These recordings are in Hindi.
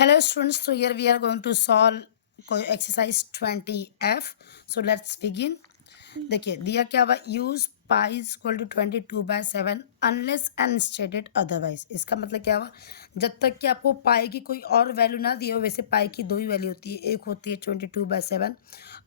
Hello students, so here we are going to solve exercise 20F. So let's begin. देखिए दिया क्या हुआ, use pi is equal to 22/7 unless and stated otherwise. इसका मतलब क्या हुआ, जब तक कि आपको पाई की कोई और वैल्यू ना दी हो। वैसे पाई की दो ही वैल्यू होती है, एक होती है 22/7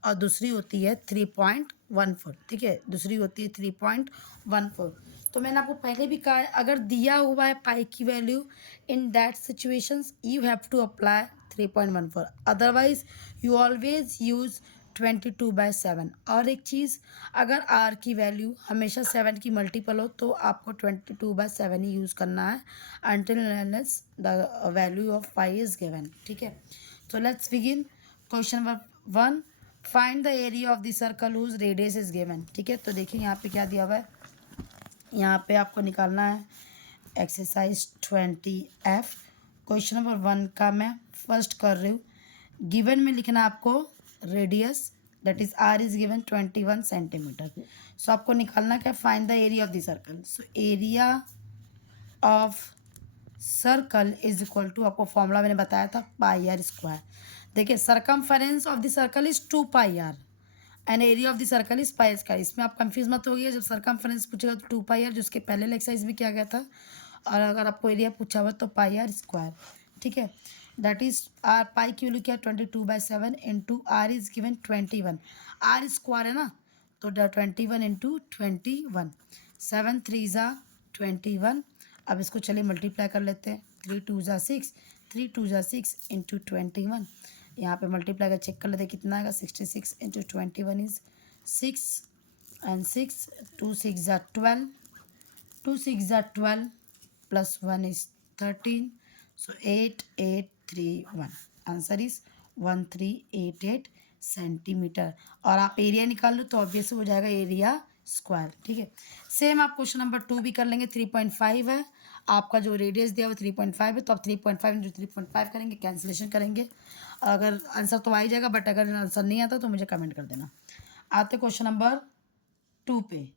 और दूसरी होती है 3.14। ठीक है, दूसरी होती है 3.14। तो मैंने आपको पहले भी कहा है, अगर दिया हुआ है पाई की value, in that situations you have to apply 3.14, otherwise you always use 22/7। और एक चीज़, अगर आर की वैल्यू हमेशा 7 की मल्टीपल हो तो आपको 22/7 ही यूज़ करना है until unless the value of pi is given. ठीक है, तो let's begin. Question number 1, find the area of the circle whose radius is given. ठीक है, तो देखिए यहाँ पे क्या दिया हुआ है, यहाँ पे आपको निकालना है एक्सरसाइज 20F। क्वेश्चन नंबर 1 का मैं फर्स्ट कर रही हूँ। गिवन में लिखना है आपको radius, that is R is given 21 centimetre. So आपको निकालना क्या, find the area of the circle. So area of circle is equal to, आपको फॉर्मूला मैंने बताया था, पाई आर स्क्वायर। देखिए circumference of the circle is 2 pi R and area of the circle is pi square. इसमें आप कंफ्यूज मत होइए, जब सरकमफेरेंस पूछेगा तो 2 पाई आर, जिसके पहले एक्सरसाइज में किया गया था। और अगर आपको एरिया पूछा हुआ तो पाई आर स्क्वायर। ठीक है, दैट इज आर पाई की वैल्यू क्या, 22/7 into are is given 21। R square है ना, तो 21 इंटू 21, 7 3 ज़ा 21। अब इसको चलिए मल्टीप्लाई कर लेते हैं, 3 2 ज़ा 6, 3 2 ज़ा 6 इंटू 21। यहाँ पे मल्टीप्लाई कर चेक कर लेते हैं कितना आएगा, 66 इंटू 21 इज 6 एंड 6 2 6 ज़ा 12, 2 6 ज़ा 12 plus 1 is 13। So 8831, answer is 1388 centimetre. और आप एरिया निकाल लो तो ऑब्वियस हो जाएगा एरिया स्क्वायर। ठीक है, सेम आप क्वेश्चन नंबर 2 भी कर लेंगे। 3.5 है आपका, जो रेडियस दिया हुआ 3.5 है, तो आप 3.5 इंटू 3.5 करेंगे, कैंसिलेशन करेंगे। अगर आंसर तो आ ही जाएगा, बट अगर आंसर नहीं आता तो मुझे कमेंट कर देना। आते क्वेश्चन नंबर 2 पे।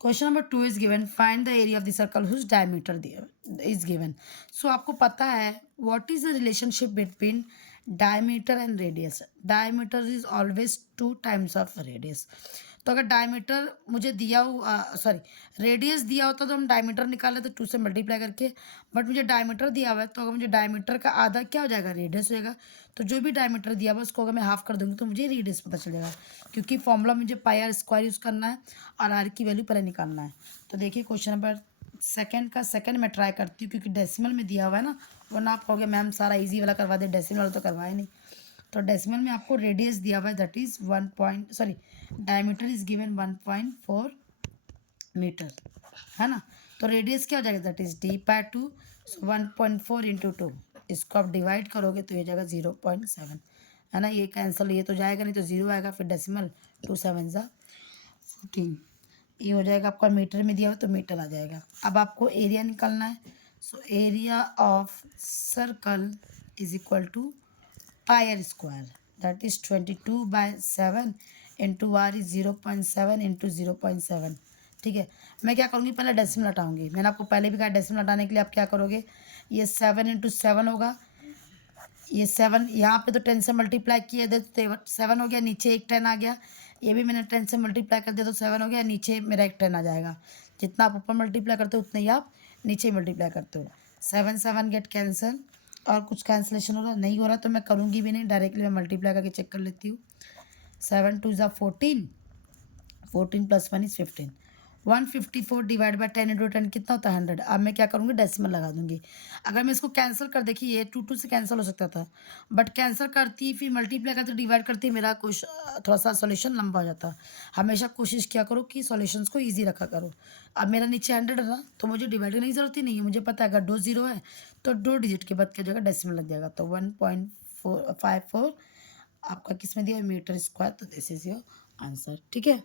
Question number 2 is given, find the area of the circle whose diameter is given. So आपको पता है what is the relationship between diameter and radius. Diameter is always 2 times of radius. तो अगर डायमीटर मुझे दिया हो, सॉरी रेडियस दिया होता तो हम डायमीटर निकाल लेते 2 से मल्टीप्लाई करके, बट मुझे डायमीटर दिया हुआ है, तो अगर मुझे डायमीटर का आधा क्या हो जाएगा, रेडियस हो जाएगा। तो जो भी डायमीटर दिया हुआ उसको अगर मैं हाफ कर दूंगी तो मुझे रेडियस पता चल जाएगा, क्योंकि फॉर्मूला मुझे पाई आर स्क्वायर यूज़ करना है और आर की वैल्यू पहले निकालना है। तो देखिए क्वेश्चन नंबर सेकंड का सेकंड में ट्राई करती हूँ, क्योंकि डेसिमल में दिया हुआ है ना, वरना आप कहोगे मैम सारा इजी वाला करवा दे, डेसिमल वाला तो करवाए नहीं। तो डेसिमल में आपको रेडियस दिया हुआ है, that is diameter is given 1.4 metre, है ना। तो रेडियस क्या हो जाएगा, that is d/2। So 1.4 into 2, इसको आप डिवाइड करोगे तो ये जाएगा 0.7, है ना। ये कैंसिल, ये तो जाएगा नहीं तो 0 आएगा, फिर डेसिमल 2 7 ज़ा 14, ये हो जाएगा आपका मीटर में दिया हुआ तो मीटर आ जाएगा। अब आपको एरिया निकालना है। So area of circle is equal to pi are square, that is 22/7 into are is 0.7 into 0.7। ठीक है, मैं क्या करूँगी, पहले डेसिमल हटाऊंगी। मैंने आपको पहले भी कहा डेसिमल हटाने के लिए आप क्या करोगे, ये 7 इंटू 7 होगा, ये 7 यहाँ पे तो 10 से मल्टीप्लाई किया दे तो 7 हो गया, नीचे एक 10 आ गया। ये भी मैंने 10 से मल्टीप्लाई कर दिया तो 7 हो गया, नीचे मेरा एक 10 आ जाएगा। जितना आप ऊपर मल्टीप्लाई करते हो उतना ही आप नीचे मल्टीप्लाई करते हो। 7 7 गेट कैंसिल, और कुछ कैंसिलेशन हो रहा नहीं हो रहा तो मैं करूँगी भी नहीं, डायरेक्टली मैं मल्टीप्लाई करके चेक कर लेती हूँ। 7 2 ज़ा 14, 14 plus 1 is 15। 154 divide by 10 into 10 कितना होता है, 100। अब मैं क्या करूँगी, डेसिमल लगा दूंगी। अगर मैं इसको कैंसिल कर, देखिए ये 2 2 से कैंसिल हो सकता था, बट कैंसिल करती फिर मल्टीप्लाई करती डिवाइड करती, मेरा कुछ थोड़ा सा सॉल्यूशन लंबा हो जाता। हमेशा कोशिश किया करो कि सॉल्यूशंस को ईजी रखा करो। अब मेरा नीचे 100 है ना, तो मुझे डिवाइड करने की जरूरत ही नहीं है। मुझे पता है अगर 2 0 है तो 2 डिजिट के बाद क्या जगह डेसिमल लग जाएगा। तो 1.54 आपका किस में दिया है, मीटर स्क्वायर। तो दिस इज योर आंसर। ठीक है,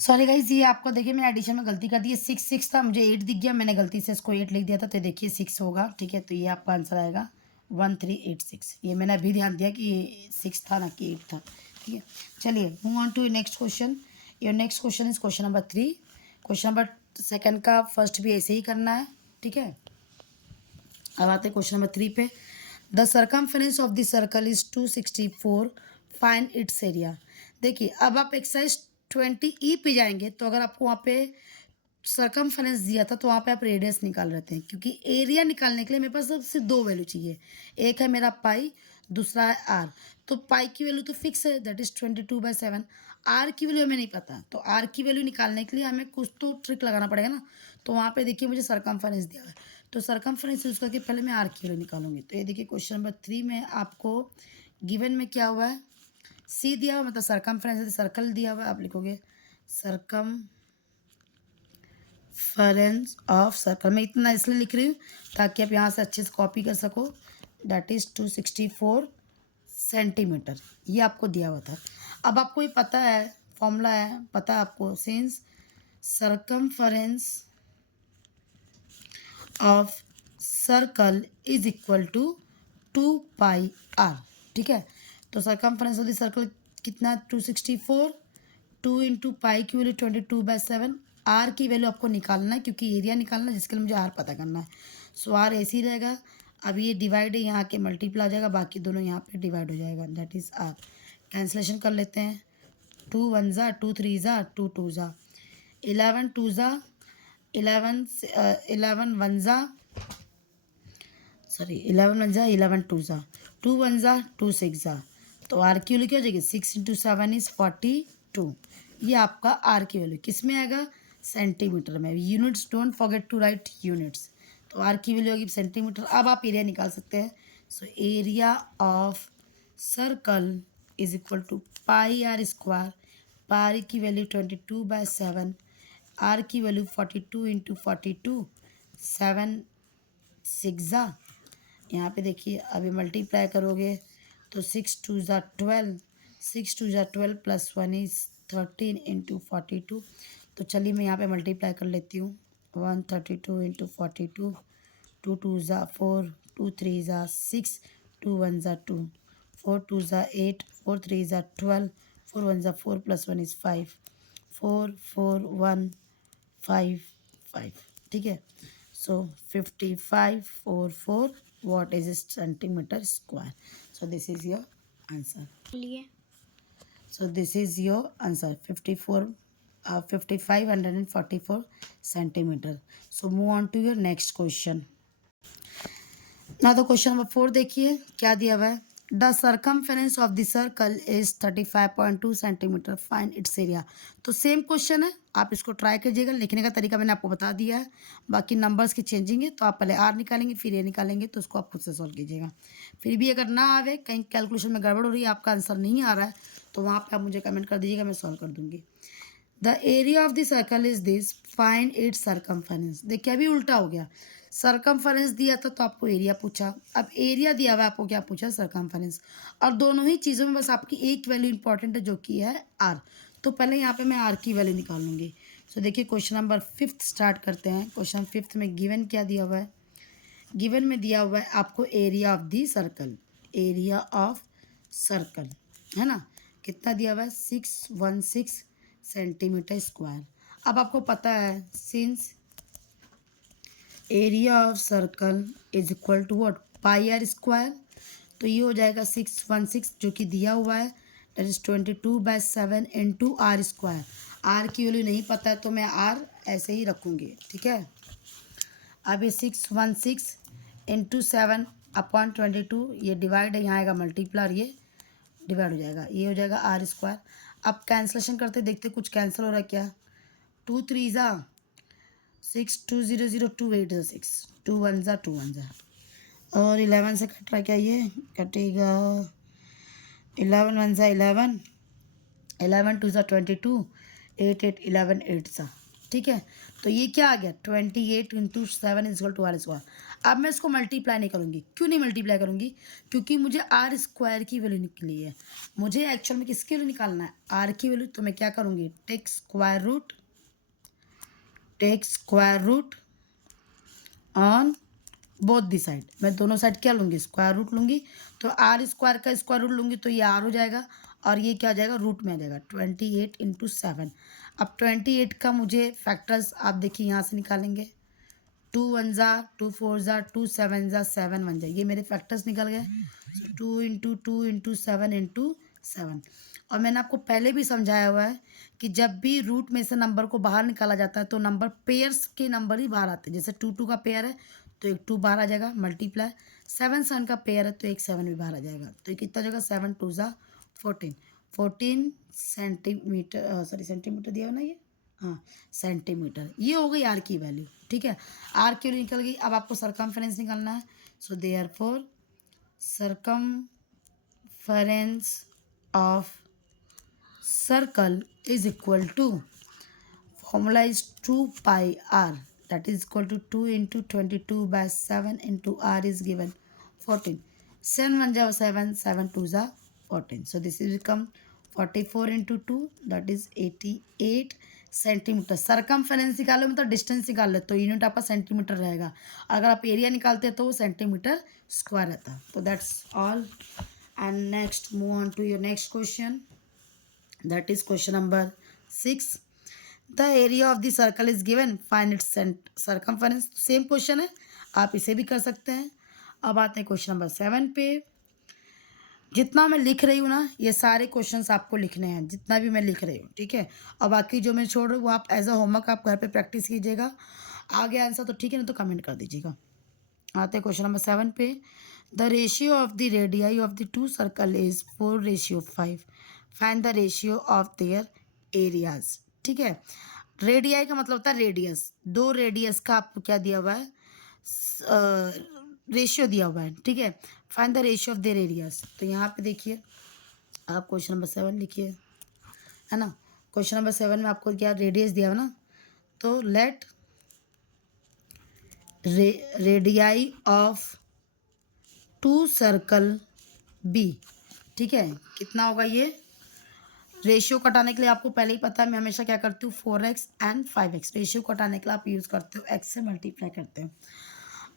सॉरी गाइज, ये आपको देखिए मैंने एडिशन में गलती कर दी है। 6 6 था, मुझे 8 दिख गया, मैंने गलती से इसको 8 लिख दिया था, तो देखिए 6 होगा। ठीक है, तो ये आपका आंसर आएगा 1386। ये मैंने अभी ध्यान दिया कि ये 6 था ना कि 8 था। ठीक है, चलिए move on to next question. Your next question is question number 3। Question number second का फर्स्ट भी ऐसे ही करना है। ठीक है, अब आते हैं क्वेश्चन नंबर 3 पे। The circumference of the circle is 264, find its area. देखिए अब आप एक्सरसाइज 20E पे जाएंगे तो अगर आपको वहाँ पे सर्कमफेरेंस दिया था तो वहाँ पे आप रेडियस निकाल रहे थे, क्योंकि एरिया निकालने के लिए मेरे पास सिर्फ दो वैल्यू चाहिए। एक है मेरा पाई, दूसरा है आर। तो पाई की वैल्यू तो फिक्स है, दैट इज़ 22/7। आर की वैल्यू हमें नहीं पता, तो आर की वैल्यू निकालने के लिए हमें कुछ तो ट्रिक लगाना पड़ेगा ना। तो वहाँ पे देखिए मुझे सर्कमफेरेंस दिया हुआ है, तो सर्कमफेरेंस यूज़ करके पहले मैं आर की वैल्यू निकालूंगी। तो ये देखिए क्वेश्चन नंबर 3 में आपको गिवन में क्या हुआ है, सी दिया हुआ मतलब सर्कमफेरेंस सर्कल दिया हुआ है, आप लिखोगे सर्कमफेरेंस ऑफ सर्कल। मैं इतना इसलिए लिख रही हूँ ताकि आप यहाँ से अच्छे से कॉपी कर सको। दैट इज़ 264 सेंटीमीटर, ये आपको दिया हुआ था। अब आपको ये पता है, फॉर्मूला है पता है आपको, since circumference of circle is equal to 2πr। ठीक है, तो सर्कमफेरेंस ऑफ द सर्कल कितना, 264, 2 इंटू पाई की वैल्यू 22/7। आर की वैल्यू आपको निकालना है क्योंकि एरिया निकालना है, जिसके लिए मुझे आर पता करना है। सो आर ऐसे ही रहेगा। अब ये डिवाइड है, यहाँ के मल्टीप्लाई हो जाएगा, बाकी दोनों यहाँ पे डिवाइड हो जाएगा, दैट इज़ आर। कैंसलेशन कर लेते हैं, 2 1 ज़ा, 2 3 ज़ा, 2 2 ज़ा, 11 2 ज़ा, 11 1 ज़ा, सॉरी 11 1 ज़ा, 11 2 ज़ा, 2 1 ज़ा, 2 6 ज़ा। तो आर की वैल्यू क्या हो जाएगी, 6 इंटू 7 इज़ 42। ये आपका आर की वैल्यू किस में आएगा, सेंटीमीटर में। Units, don't forget to write units. तो आर की वैल्यू होगी सेंटीमीटर। अब आप एरिया निकाल सकते हैं। So area of circle is equal to pi are square. Pi की वैल्यू 22/7, आर की वैल्यू 42 इंटू 42, 7 6 ज़ा। यहाँ पे देखिए अभी मल्टीप्लाई करोगे तो 6 2 ज़ा 12, 6 2 ज़ा 12 प्लस 1 इज़ 13 इंटू 42। तो चलिए मैं यहाँ पे मल्टीप्लाई कर लेती हूँ, 132 इंटू 42, 2 2 ज़ा 4, 2 3 ज़ा 6, 2 1 ज़ा 2, 4 2 ज़ा 8, 4 3 ज़ा 12, 4 1 ज़ा 4 प्लस 1 इज़ 5, 4 4 1 5 5। ठीक है, so 5544 what is a centimeter square. So this is your answer. So this is your answer, 5544 centimeter. So move on to your next question. Now the question number 4 देखिए क्या दिया हुआ है। The circumference of the circle is 35.2 centimetre, find its area. तो सेम क्वेश्चन है, आप इसको ट्राई कीजिएगा। लिखने का तरीका मैंने आपको बता दिया है, बाकी नंबर्स की चेंजिंग है। तो आप पहले आर निकालेंगे फिर ए निकालेंगे, तो उसको आप खुद से सॉल्व कीजिएगा। फिर भी अगर ना आवे, कहीं कैलकुलेशन में गड़बड़ हो रही है, आपका आंसर नहीं आ रहा है, तो वहाँ पर आप मुझे कमेंट कर दीजिएगा, मैं सॉल्व कर दूँगी। The area of the circle is this, find its circumference. देखिए अभी उल्टा हो गया, सर्कमफेरेंस दिया था तो आपको एरिया पूछा, अब एरिया दिया हुआ आपको क्या पूछा, सर्कमफेरेंस। और दोनों ही चीज़ों में बस आपकी एक वैल्यू इंपॉर्टेंट है जो कि है आर। तो पहले यहाँ पे मैं आर की वैल्यू निकाल लूँगी। सो देखिए क्वेश्चन नंबर 5 स्टार्ट करते हैं। क्वेश्चन 5 में गिवन क्या दिया हुआ है, गिवन में दिया हुआ है आपको area of the circle, area of circle है ना, कितना दिया हुआ है, 616 सेंटीमीटर स्क्वायर। अब आपको पता है since area of circle is equal to what, pi are square. तो ये हो जाएगा 616 जो कि दिया हुआ है, that is 22/7 into r square. R की वैल्यू नहीं पता है तो मैं आर ऐसे ही रखूँगी, ठीक है। अब ये 616 इंटू 7/22, ये डिवाइड है, यहाँ आएगा मल्टीप्लाई, ये डिवाइड हो जाएगा, ये हो जाएगा आर स्क्वायर। अब कैंसलेशन करते देखते कुछ कैंसिल हो रहा है क्या, 2 3 ज़ा 6, 2 0 0, 2 8 ज़ा 6, 2 1 ज़ा 2 1 ज़ा, और 11 से कट रहा है क्या, ये कटेगा, 11 1 ज़ा 11, 11 2 ज़ा 22, 8 8 11 8 ज़ा। ठीक है, तो ये क्या आ गया, 28 into 7 is equal to r square. अब मैं इसको मल्टीप्लाई नहीं करूँगी, क्यों नहीं मल्टीप्लाई करूँगी, क्योंकि मुझे आर स्क्वायर की वैल्यू निकली है। मुझे एक्चुअल में किसकी वैल्यू निकालना है, आर की वैल्यू। तो मैं क्या करूँगी, take square root on both the side. मैं दोनों साइड क्या लूँगी, स्क्वायर रूट लूँगी। तो आर स्क्वायर का स्क्वायर रूट लूँगी तो ये आर हो जाएगा, और ये क्या हो जाएगा, रूट में आ जाएगा, 28 इंटू 7। अब 28 का मुझे फैक्टर्स आप देखिए यहाँ से निकालेंगे, 2 1 ज़ा 2 4 ज़ा 2 7 ज़ा 7 1 ज़ा, ये मेरे फैक्टर्स निकल गए। सो 2 इंटू 2 इंटू 7 इंटू 7। और मैंने आपको पहले भी समझाया हुआ है कि जब भी रूट में से नंबर को बाहर निकाला जाता है तो नंबर पेयर्स के नंबर ही बाहर आते हैं। जैसे 2 2 का पेयर है तो एक 2 बाहर आ जाएगा, मल्टीप्लाई 7 7 का पेयर है तो एक 7 भी बाहर आ जाएगा। तो ये कितना जगह 7 2 ज़ा 14 14 सेंटीमीटर, सॉरी सेंटीमीटर दिया हुआ ना ये, हाँ सेंटीमीटर। ये हो गई आर की वैल्यू, ठीक है। आर की वैल्यू निकल गई। अब आपको सरकमफेरेंस निकालना है। So therefore circumference of circle is equal to, formula is 2 pi r, that is equal to 2 into 22 by 7 into r is given 14. 7 1 जा 7, 7 2 जा 14. So this will become 44 into 2, that is 88 centimetre. Circumference निकालो मतलब डिस्टेंस निकाल ले तो यूनिट आपका सेंटीमीटर रहेगा। अगर आप एरिया निकालते तो वो सेंटीमीटर स्क्वायर रहता। तो that's all. And next move on to your next question, that is question number 6। The area of the circle is given, find its circumference. Same question है, आप इसे भी कर सकते हैं। अब आते हैं क्वेश्चन नंबर 7 पे। जितना मैं लिख रही हूँ ना, ये सारे क्वेश्चंस आपको लिखने हैं, जितना भी मैं लिख रही हूँ, ठीक है। और बाकी जो मैं छोड़ रही हूँ वो आप एज अ होमवर्क आप घर पे प्रैक्टिस कीजिएगा। आगे आंसर तो ठीक है, ना तो कमेंट कर दीजिएगा। आते हैं क्वेश्चन नंबर 7 पे। The ratio of the radii of the two circle is 4:5। Find the ratio of their areas, ठीक है। रेडियाई का मतलब होता है रेडियस, दो रेडियस का आपको क्या दिया हुआ है, रेशियो दिया हुआ है, ठीक है। Find the ratio of their areas. तो यहाँ पे देखिए, आप क्वेश्चन नंबर 7 लिखिए, है ना। क्वेश्चन नंबर 7 में आपको क्या रेडियस दिया हुआ ना, तो let radii of two circle be, ठीक है। कितना होगा ये, रेशियो कटाने के लिए आपको पहले ही पता है, मैं हमेशा क्या करती हूँ 4x एंड 5x, रेशियो कटाने के लिए आप यूज़ करते हो x से मल्टीप्लाई करते हो।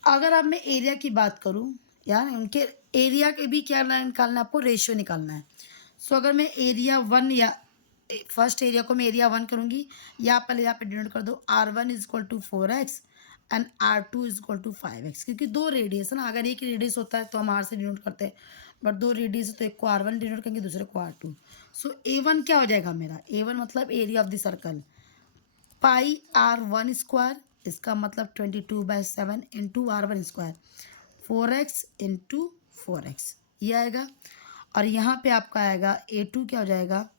अगर अब मैं एरिया की बात करूँ, यार उनके एरिया के भी क्या निकालना है आपको, रेशियो निकालना है। सो अगर मैं एरिया 1 या फर्स्ट एरिया को मैं एरिया 1 करूँगी, या पहले यहाँ पे डिनोट कर दो R1 is equal to 4x and R2 is equal to 5x, क्योंकि दो रेडियस है ना। अगर एक रेडियस होता है तो हम R से डिनोट करते हैं, बट दो रेडियस है तो एक को R1 डिनोट करेंगे, दूसरे को R2। सो A1 क्या हो जाएगा मेरा, A1 मतलब area of the circle, pi R1 square, इसका मतलब 22/7 into R1 square, 4x into 4x, ये आएगा। और यहाँ पे आपका आएगा A2 क्या हो जाएगा,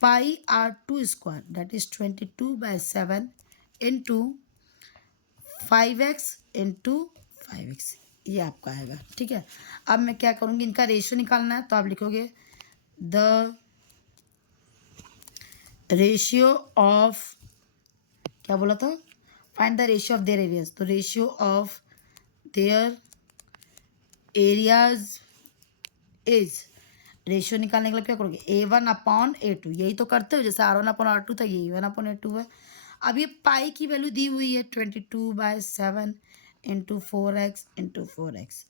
पाई R2 square, that is 22/7 into 5x into 5x, ये आपका आएगा, ठीक है। अब मैं क्या करूँगी, इनका रेशियो निकालना है, तो आप लिखोगे द रेशियो ऑफ, क्या बोला था, find the ratio of their areas. तो ratio of their areas is, ratio निकालने के लिए क्या करोगे, A1/A2, यही तो करते हो, जैसे R1/R2 था, यही A1/A2 है। अब ये पाई की वैल्यू दी हुई है 22/7 इंटू 4x इंटू 4x,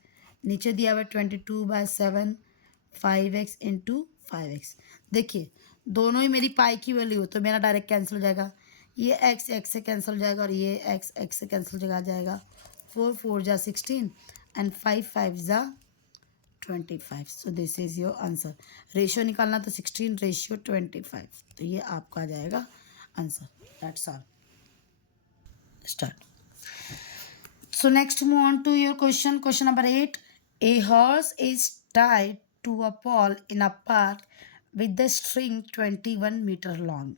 नीचे दिया हुआ है 22/7 5x इंटू 5x। देखिए दोनों ही मेरी पाई की वैल्यू हो तो मेरा डायरेक्ट कैंसिल हो जाएगा, ये x से कैंसिल हो जाएगा और ये x से कैंसिल हो जाएगा। 4 4 जा 16 एंड 5 5 जा 25। सो this is your answer. Ratio निकालना तो 16 रेशियो 25, तो ये आपका आ जाएगा answer. That's all, start. So next move on to your question. Question number 8. A horse is tied to a pole in a park with the string 21 meter long.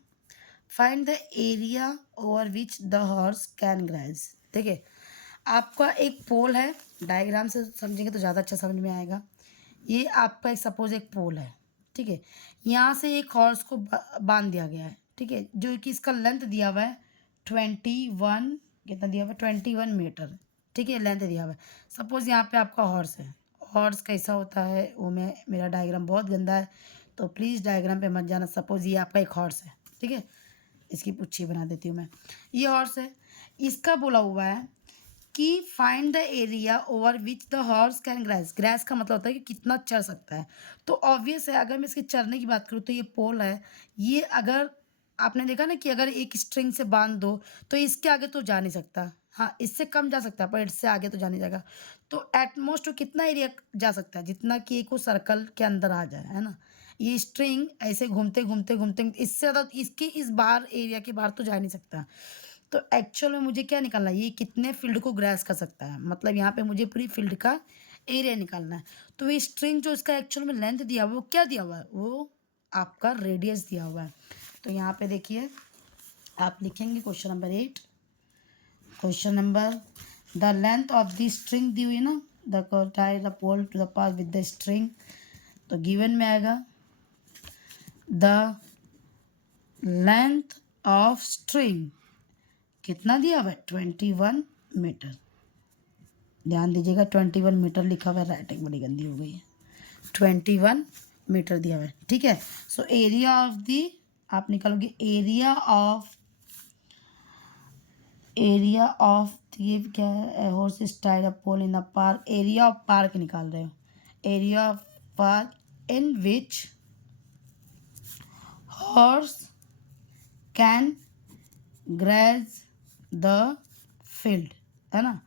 Find the area over which the horse can graze. देखिए आपका एक पोल है, डायग्राम से समझेंगे तो ज़्यादा अच्छा समझ में आएगा। ये आपका एक सपोज एक पोल है, ठीक है। यहाँ से एक हॉर्स को बांध दिया गया है, ठीक है, जो कि इसका लेंथ दिया हुआ है 21, कितना दिया हुआ है 21 मीटर, ठीक है, लेंथ दिया हुआ है। सपोज़ यहाँ पे आपका हॉर्स है, हॉर्स कैसा होता है वो मैं, मेरा डायग्राम बहुत गंदा है तो प्लीज़ डायग्राम पे मत जाना। सपोज़ ये आपका एक हॉर्स है, ठीक है, इसकी पुच्छी बना देती हूँ मैं। ये हॉर्स है, इसका बोला हुआ है कि find the area over which the horse can grass. Grass का मतलब होता है कि कितना चर सकता है। तो ऑब्वियस है, अगर मैं इसके चरने की बात करूँ तो ये पोल है, ये अगर आपने देखा ना कि अगर एक स्ट्रिंग से बांध दो तो इसके आगे तो जा नहीं सकता, हाँ, इससे कम जा सकता है पर इससे आगे तो जा नहीं जाएगा। तो एट मोस्ट वो कितना एरिया जा सकता है? जितना कि एक वो सर्कल के अंदर आ जाए, है ना? ये स्ट्रिंग ऐसे घूमते इससे ज़्यादा इसकी इस बाहर एरिया के बाहर तो जा नहीं सकता। तो एक्चुअल में मुझे क्या निकालना है? ये कितने फ़ील्ड को ग्रैस कर सकता है? मतलब यहाँ पे मुझे पूरी फ़ील्ड का एरिया निकालना है। तो ये स्ट्रिंग जो इसका एक्चुअल में लेंथ दिया हुआ है, वो क्या दिया हुआ है? वो आपका रेडियस दिया हुआ है। तो यहाँ पे देखिए, आप लिखेंगे question number 8। Question number, the length of the string दी हुई है ना, the tie the pole to the pass with the string. तो गिवन में आएगा द लेंथ ऑफ स्ट्रिंग कितना दिया हुआ है? 21 मीटर। ध्यान दीजिएगा, 21 मीटर लिखा हुआ है, राइटिंग बड़ी गंदी हो गई है। 21 मीटर दिया हुआ है, ठीक है। सो एरिया ऑफ दी, आप निकालोगे एरिया ऑफ ये क्या है? Horse is tied up pole in a park. Area of park निकाल रहे हो, area of park in which horse can graze the field, है ना?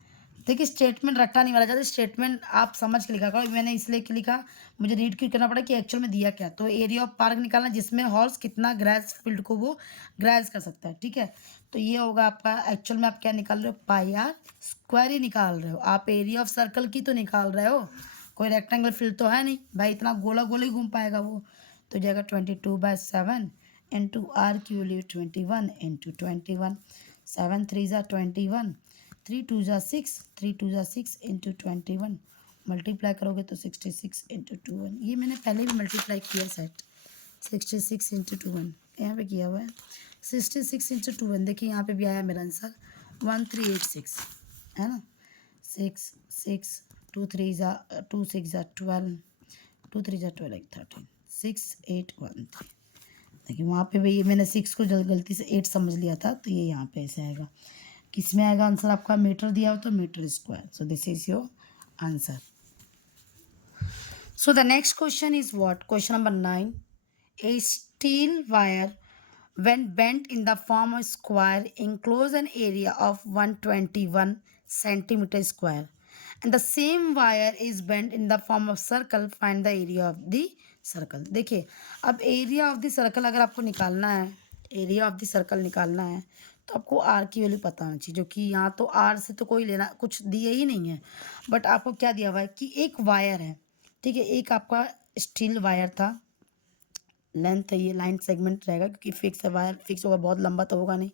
देखिए स्टेटमेंट रट्टा नहीं मारा जाता, स्टेटमेंट आप समझ के लिखा करो। मैंने इसलिए कि लिखा, मुझे रीड क्यों करना पड़ा कि एक्चुअल में दिया क्या। तो एरिया ऑफ पार्क निकालना जिसमें हॉर्स कितना ग्रेज फील्ड को वो ग्रेज कर सकता है, ठीक है। तो ये होगा आपका, एक्चुअल में आप क्या निकाल रहे हो? पाई आर स्क्वायर ही निकाल रहे हो आप। एरिया ऑफ सर्कल की तो निकाल रहे हो, कोई रेक्टेंगल फील्ड तो है नहीं भाई, इतना गोला गोला ही घूम पाएगा वो। तो जाएगा 22/7 इंटू आर की वैल्यू 21 इंटू 21। 7 3 ज़ा 21, 3 2 ज़ा 6, 3 2 ज़ा 6 इंटू 21। मल्टीप्लाई करोगे तो 66 इंटू 21। ये मैंने पहले भी मल्टीप्लाई किया सेट। 66 इंटू 21 यहाँ पे किया हुआ है। 66 इंटू 21 देखिए यहाँ पे भी आया मेरा आंसर 1386, है ना? 6 6 2 3 ज़ा 2 6 ज़ा 12, 2 3 ज़ा 12 13, 6 8 1 3। देखिए वहाँ पे भी मैंने 6 को गलती से 8 समझ लिया था, तो ये यहाँ पे ऐसे आएगा। किस में आएगा आंसर? आपका मीटर दिया हो तो metre square. So this is your answer. So the next question is what? Question number 9। A steel wire when bent in the form of square enclose an area of 121 centimeter square, and the same wire is bent in the form of circle, find the area of the circle। देखिए अब एरिया ऑफ द सर्कल अगर आपको निकालना है, एरिया ऑफ द सर्कल निकालना है तो आपको आर की वैल्यू पता होनी चाहिए, जो कि यहाँ तो आर से तो कोई लेना कुछ दिए ही नहीं है। बट आपको क्या दिया हुआ है कि एक वायर है, ठीक है, एक आपका स्टील वायर था, लेंथ है ये, लाइन सेगमेंट रहेगा क्योंकि फिक्स है, वायर फिक्स होगा, बहुत लंबा तो होगा नहीं।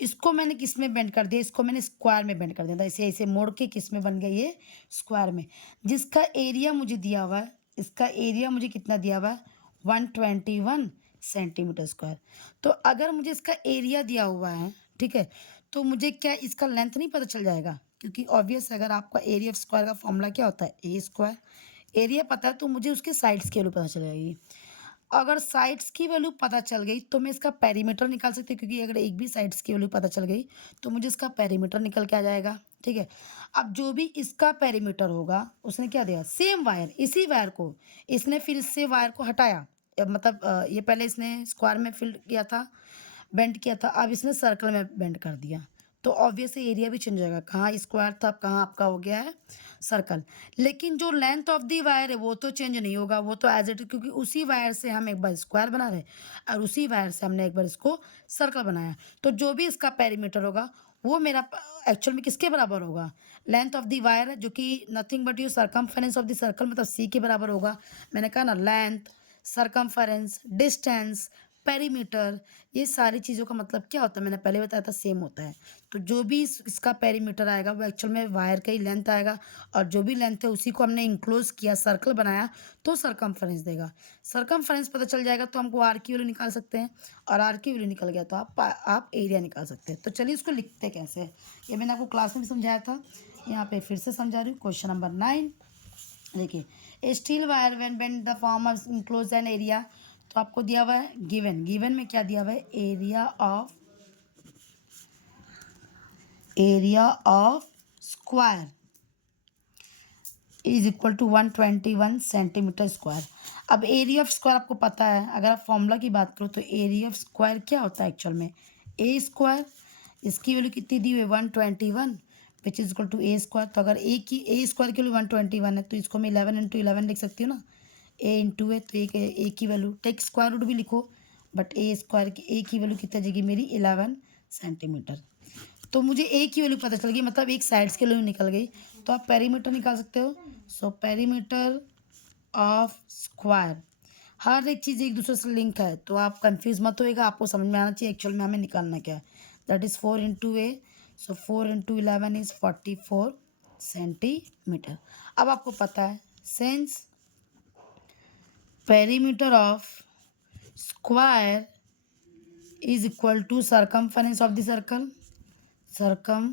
इसको मैंने किस में बेंड कर दिया? इसको मैंने स्क्वायर में बेंड कर दिया था, ऐसे ऐसे मोड़ के किस में बन गया? ये स्क्वायर में। जिसका एरिया मुझे दिया हुआ है, इसका एरिया मुझे कितना दिया हुआ है? 121 सेंटीमीटर स्क्वायर। तो अगर मुझे इसका एरिया दिया हुआ है, ठीक है, तो मुझे क्या इसका लेंथ नहीं पता चल जाएगा? क्योंकि ऑब्वियस अगर आपका एरिया ऑफ स्क्वायर का फॉर्मूला क्या होता है? ए स्क्वायर। एरिया पता है तो मुझे उसके साइड्स की वैल्यू पता चल जाएगी। अगर साइड्स की वैल्यू पता चल गई तो मैं इसका पेरीमीटर निकाल सकती हूँ, क्योंकि अगर एक भी साइड्स की वैल्यू पता चल गई तो मुझे इसका पेरीमीटर निकल के आ जाएगा, ठीक है। अब जो भी इसका पेरीमीटर होगा उसने क्या दिया? सेम वायर, इसी वायर को इसने फिर इससे वायर को हटाया, मतलब ये पहले इसने स्क्वायर में फिल किया था, बेंड किया था, अब इसने सर्कल में बेंड कर दिया, तो ऑब्वियसली एरिया भी चेंज हो जाएगा। कहाँ स्क्वायर था, अब कहाँ आपका हो गया है सर्कल। लेकिन जो लेंथ ऑफ दी वायर है वो तो चेंज नहीं होगा, वो तो एज इट, क्योंकि उसी वायर से हम एक बार स्क्वायर बना रहे और उसी वायर से हमने एक बार इसको सर्कल बनाया। तो जो भी इसका पेरीमीटर होगा वो मेरा एक्चुअल में किसके बराबर होगा? लेंथ ऑफ दी वायर, जो कि nothing but you circumference of the circle, मतलब सी के बराबर होगा। मैंने कहा ना, लेंथ, सरकमफेरेंस, डिस्टेंस, पेरीमीटर, ये सारी चीज़ों का मतलब क्या होता है? मैंने पहले बताया था, सेम होता है। तो जो भी इसका पेरीमीटर आएगा वो एक्चुअल में वायर का ही लेंथ आएगा, और जो भी लेंथ है उसी को हमने इंक्लोज किया, सर्कल बनाया, तो सरकमफेरेंस देगा। सरकमफेरेंस पता चल जाएगा तो हमको आर की वैल्यू निकाल सकते हैं, और आर की वैल्यू निकल गया तो आप एरिया निकाल सकते हैं। तो चलिए इसको लिखते कैसे, ये मैंने आपको क्लास में भी समझाया था, यहाँ पे फिर से समझा रही हूँ। क्वेश्चन नंबर 9 देखिए, a steel wire when bend the form of enclose an area, तो आपको दिया हुआ है गिवन में क्या दिया हुआ है? Area of square is equal to 121 centimetre square. अब एरिया ऑफ स्क्वायर आपको पता है, अगर आप फॉर्मूला की बात करो तो एरिया ऑफ स्क्वायर क्या होता है एक्चुअल में? ए स्क्वायर, इसकी वैल्यू कितनी दी हुई है? 121, which is equal to a square. तो अगर ए की ए स्क्वायर की वैल्यू 121 है तो इसको मैं 11 इंटू 11 लिख सकती हूँ ना, ए इंटू ए, तो ए की वैल्यू टेक स्क्वायर रूट भी लिखो, बट ए स्क्वायर की ए की वैल्यू कितना जाएगी मेरी 11 सेंटीमीटर। तो मुझे ए की वैल्यू पता चल गई, मतलब एक साइड्स की वैल्यू निकल गई। तो आप पेरीमीटर निकाल सकते हो। सो पेरीमीटर ऑफ स्क्वायर, हर एक चीज़ एक दूसरे से लिंक है, तो आप कंफ्यूज मत होएगा, आपको समझ में आना चाहिए एक्चुअल में हमें निकालना क्या है। That is 4 into a, so 4 into 11 is 44 centimetre. अब आपको पता है since perimeter of square is equal to circumference of the circle, circumference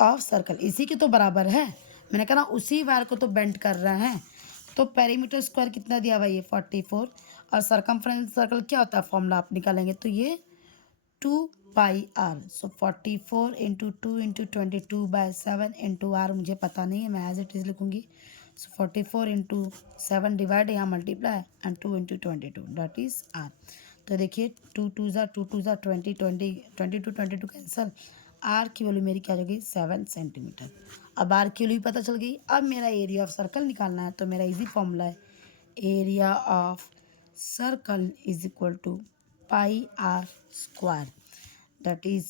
of circle इसी के तो बराबर है। मैंने कहा ना उसी वार को तो बेंड कर रहा है। तो पेरीमीटर स्क्वायर कितना दिया हुआ ये 44, और सर्कमफ्रेंस सर्कल क्या होता है फॉर्मूला आप निकालेंगे तो ये 2πr। So 44 into 2 into 22/7 into r मुझे पता नहीं है, मैं एज इट इज़ लिखूँगी। सो 44 इंटू 7 डिवाइड यहाँ multiply and 2 into 22 that is r. तो देखिए 2 2 ज़ा 20 22 कैंसल, आर की वैल्यू मेरी क्या होगी 7 सेंटीमीटर। अब आर की वैल्यू पता चल गई। अब मेरा एरिया ऑफ सर्कल निकालना है, तो मेरा इजी फॉर्मूला है area of circle is equal to pi are square, that is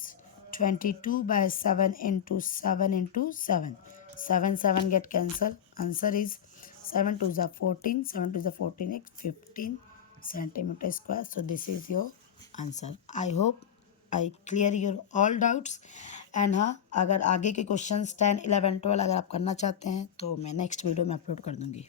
22/7 into 7 into 7, 7 7 get cancel, answer is 7 2 ज़ा 14, 7 2 ज़ा 14 is 15 centimeter square. So this is your answer. I hope I clear your all doubts. And हाँ, अगर आगे के क्वेश्चंस 10 11 12 अगर आप करना चाहते हैं तो मैं नेक्स्ट वीडियो में अपलोड कर दूँगी।